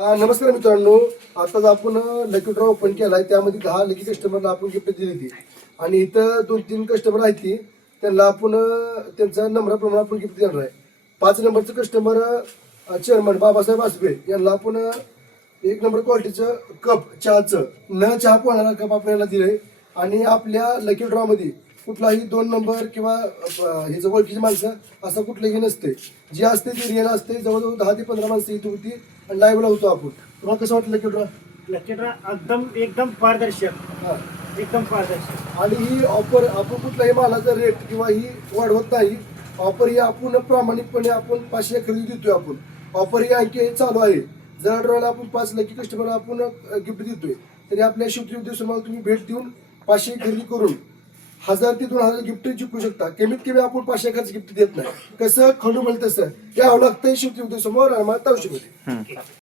नमस्कार मित्रांनो, आताच आपण लकी ड्रॉ ओपन केलाय. त्यामध्ये 10 लकी कस्टमरला आपण गिफ्ट दिली होती आणि इथं 2-3 कस्टमर आहेत ती त्यांना आपण त्यांचा नंबराप्रमाणे आपण गिफ्ट देणार आहे. 5 नंबरचं कस्टमर चेअरमन बाबासाहेब आसबे यांना आपण 1 नंबर क्वालिटीचं कप चहाचं न चहा पोहणारा कप आपल्याला दिलंय. आणि आपल्या लकी ड्रॉ मध्ये कुठलाही 2 नंबर किंवा हे जवळ ओळखीची माणसं असं कुठलंही नसते. जे असते ते रिअल असते. जवळजवळ 10 ते 15 माणसं इथे होती आणि लाईव्हला होतो आपण. तुम्हाला कसं वाटलं लकी ड्रॉ? लकी ड्रॉ एकदम पारदर्शक, हां. एकदम पारदर्शक. आणि ही ऑफर आपण कुठलाही मालाचा रेट किंवा ही वाढवत नाही. ऑफर ही आपण प्रामाणिकपणे आपण 500 खरेदी देतोय. आपण ऑफर ही आणखी चालू आहे. जर ड्रॉला आपण 5 लकी कस्टमर आपण गिफ्ट देतोय तरी आपल्या शेवटी दिवसाला तुम्ही भेट देऊन 500 खरेदी करून 1000 ते 2000 गिफ्ट जिंकू शकता. कमीत कमी आपण 500 खर्च गिफ्ट देत नाही. कसं खंडू म्हणलं तसं घ्यावं लागतंय शेवटी समोर आणि मला तावशीमध्ये.